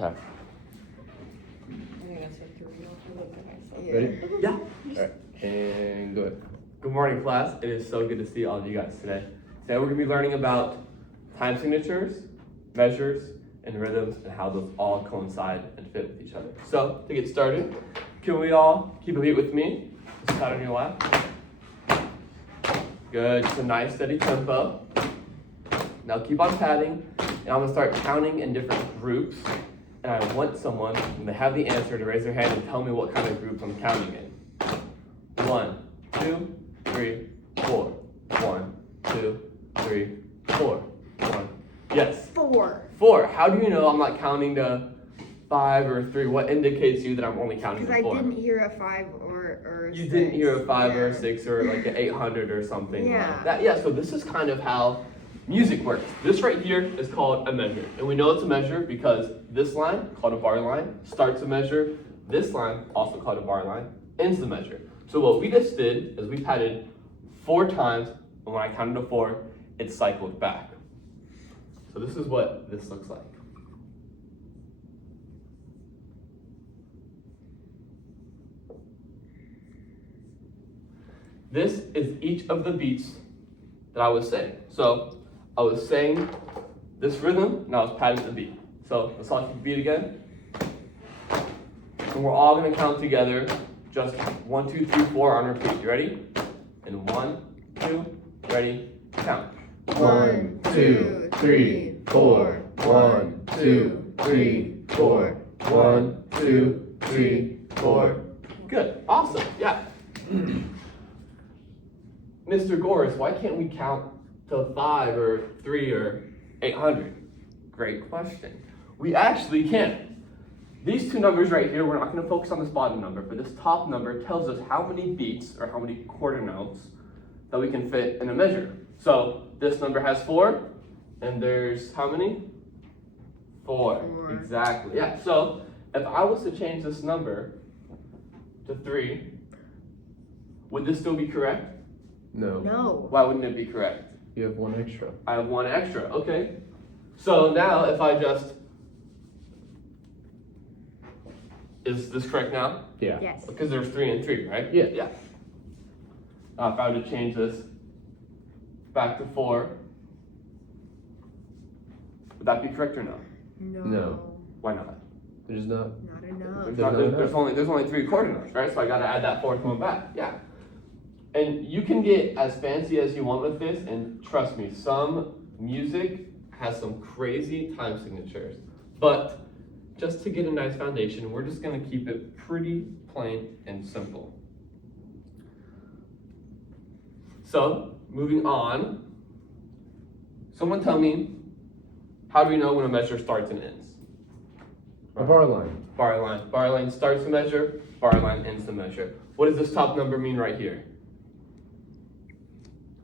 Okay. I think that's a 3. Yeah. Ready? Yeah. Alright. And go ahead. Good morning, class. It is so good to see all of you guys today. Today we're going to be learning about time signatures, measures, and rhythms, and how those all coincide and fit with each other. So, to get started, can we all keep a beat with me? Just pat on your lap. Good. Just a nice, steady tempo. Now keep on patting, and I'm going to start counting in different groups. And I want someone, when they have the answer, to raise their hand and tell me what kind of groups I'm counting in. 1, 2, 3, 4. 1, 2, 3, 4. 1. Yes. 4. 4. How do you know I'm not counting to 5 or 3? What indicates you that I'm only counting Because to 4? I didn't hear a 5 or a You 6. didn't hear a 5 or a Yeah. 6 or like an 800 or something Yeah. like that. Yeah, so this is kind of how music works. This right here is called a measure. And we know it's a measure because this line, called a bar line, starts a measure. This line, also called a bar line, ends the measure. So what we just did is we patted 4 times, and when I counted to 4, it cycled back. So this is what this looks like. This is each of the beats that I was saying. So I was saying this rhythm, and I was patting the beat. So let's all keep the beat again. And we're all gonna count together, just 1, 2, 3, 4 on our feet. You ready? And 1, 2, ready, count. 1, 2, 3, 4. 1, 2, 3, 4. 1, 2, 3, 4. Good, awesome, yeah. Mr. Goris, why can't we count to 5 or 3 or 800? Great question. We actually can. These two numbers right here, we're not going to focus on this bottom number, but this top number tells us how many beats or how many quarter notes that we can fit in a measure. So this number has 4, and there's how many? 4. 4. Exactly. Yeah. So if I was to change this number to 3, would this still be correct? No. No. Why wouldn't it be correct? You have 1 extra. I have 1 extra. Okay. So now if I just, is this correct now? Yeah. Yes. Because there's 3 and 3, right? Yeah. Yeah. Now if I were to change this back to 4, would that be correct or no? No. No. Why not? There's not. Not enough. There's only 3 quarter notes, right? So I gotta add that 4th one back. Yeah. And you can get as fancy as you want with this, and trust me, some music has some crazy time signatures. But just to get a nice foundation, we're just gonna keep it pretty plain and simple. So, moving on, someone tell me, how do we know when a measure starts and ends? A bar line. Bar line. Bar line starts the measure, bar line ends the measure. What does this top number mean right here?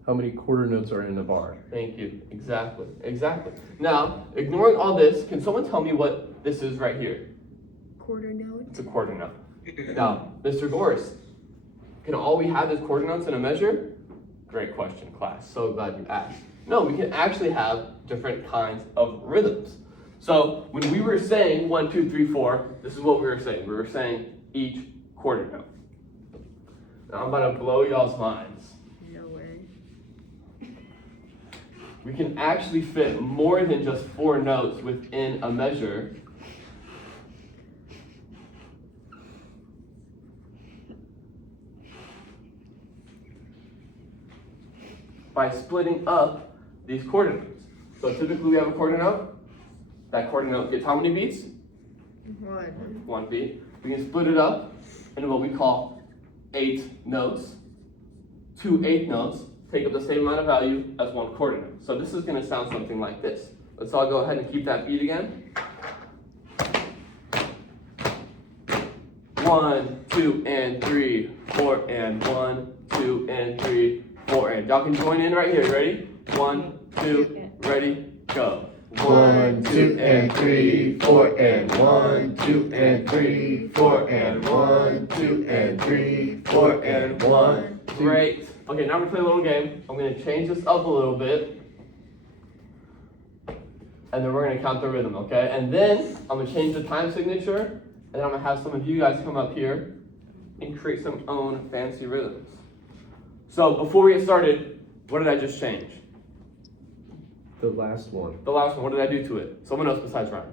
How many quarter notes are in a bar? Thank you. Exactly. Exactly. Now, ignoring all this, can someone tell me what this is right here? Quarter note. It's a quarter note. Now, Mr. Goris, can all we have is quarter notes in a measure? Great question, class. So glad you asked. No, we can actually have different kinds of rhythms. So when we were saying 1, 2, 3, 4, this is what we were saying. We were saying each quarter note. Now I'm about to blow y'all's minds. No way. We can actually fit more than just 4 notes within a measure. By splitting up these quarter notes. So typically we have a quarter note. That quarter note gets how many beats? 1. 1 beat. We can split it up into what we call 8 notes. 2 eighth notes take up the same amount of value as 1 quarter note. So this is going to sound something like this. Let's all go ahead and keep that beat again. 1, 2, and 3, 4, and 1, 2, and 3, 4, and. Y'all can join in right here. Ready? 1, 2, ready, go. 1, 2, and 3, 4, and 1, 2, and 3, 4, and 1, 2, and 3, 4, and 1. Great. Okay, now we're gonna play a little game. I'm gonna change this up a little bit. and then we're gonna count the rhythm, okay? And then I'm gonna change the time signature, and then I'm gonna have some of you guys come up here and create some own fancy rhythms. So before we get started, what did I just change? The last one. The last one, what did I do to it? Someone else besides Ryan.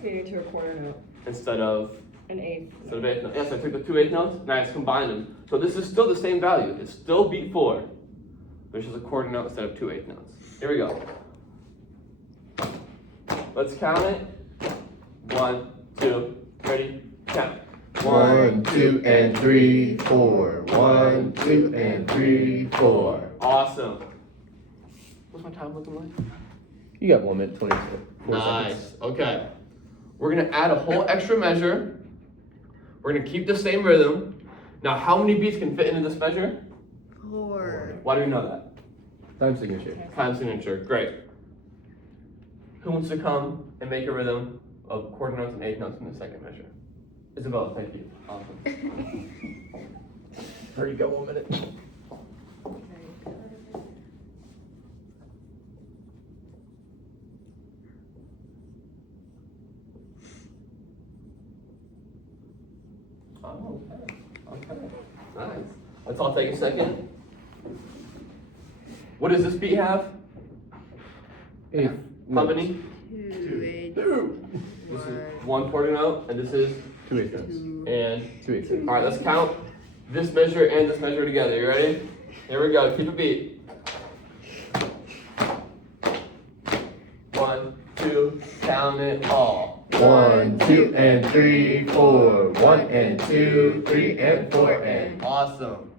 Fade to a quarter note, Instead of an eighth. Instead of eighth notes. Yes, I took the 2 eighth notes and I just combined them. So this is still the same value. It's still beat 4, but it's just a quarter note instead of 2 eighth notes. Here we go. Let's count it. 1, 2, ready, count. 1, 2, and 3, 4. 1, 2, and 3, 4. Awesome. What's my time looking like? You got 1 minute 24 Nice. seconds. Okay. We're gonna add a whole extra measure. We're gonna keep the same rhythm. Now, how many beats can fit into this measure? 4. Why do we know that? Time signature. Time signature. Great. Who wants to come and make a rhythm of quarter notes and eighth notes in the second measure? Isabella, thank you. Awesome. Already got 1 minute. Oh, okay. Okay. Nice. Let's all take a second. What does this beat have? Eighth. How many? 2, 8, This is 1 quarter note, and this is 2 eighth notes. 2. and 2 eighth notes. all right. Let's count this measure and this measure together. You ready? Here we go. Keep a beat. 1, 2, count it all. 1, 2, and 3, 4. 1 and 2, 3 and 4 and. Awesome.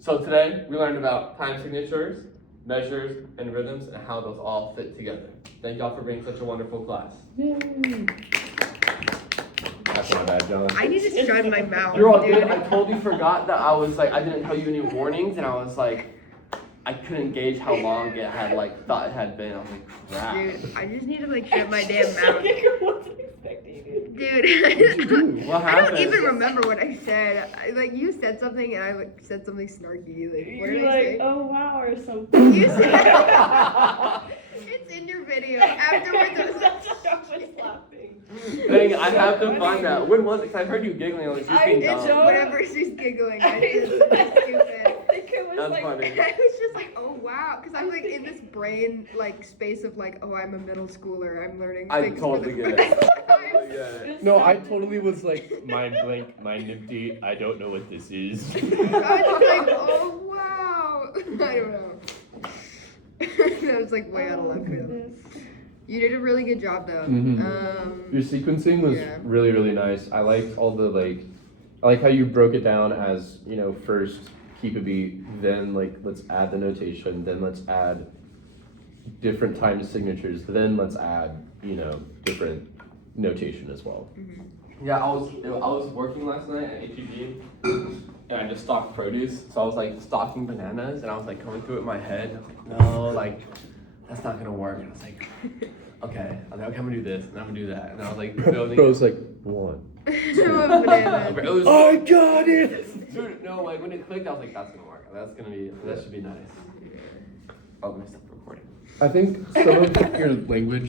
So today we learned about time signatures, measures, and rhythms, and how those all fit together. Thank y'all for being such a wonderful class. That's not bad, John. I need to shut my mouth. You're all dude. good. I totally forgot that I didn't tell you any warnings, and I was like, I couldn't gauge how long it had thought it had been. I was like, crap. Dude, I just need to shut my damn mouth. I wasn't expecting you. Dude, What I don't happened? even remember what I said. You said something and I said something snarky. What did You're I like, say? oh wow, or something. You said it's in your video. Afterwards, I was That's why I was laughing. Dang, I have to find that. When was it? 'Cause I heard you giggling. I was just being it's dumb. whenever she's giggling, I just stupid. I think it was That's like, funny. I was just like, oh wow, because I'm in this brain space of oh, I'm a middle schooler. I'm learning I things totally for the get it. first I time. totally get it. it's No, so I funny. totally was mind blank, mind empty. I don't know what this is. I was just like, oh wow. I don't know. That was way out of left field. You did a really good job though. Mhm. Your sequencing was Yeah. really, really nice. I liked all the I like how you broke it down as, first keep a beat, then let's add the notation, then let's add different time signatures, then let's add, different notation as well. Yeah, I was working last night at HEB, and I just stocked produce. So I was stocking bananas, and I was coming through it in my head. And I was like, no, that's not gonna work. And I was like, okay, I'm gonna do this, and I'm gonna do that, and I was building. Bro's like, 1. Banana. It was, I got it! dude, no, when it clicked, I was like, that's gonna work. That should be nice. Oh, let me stop recording. I think some of your language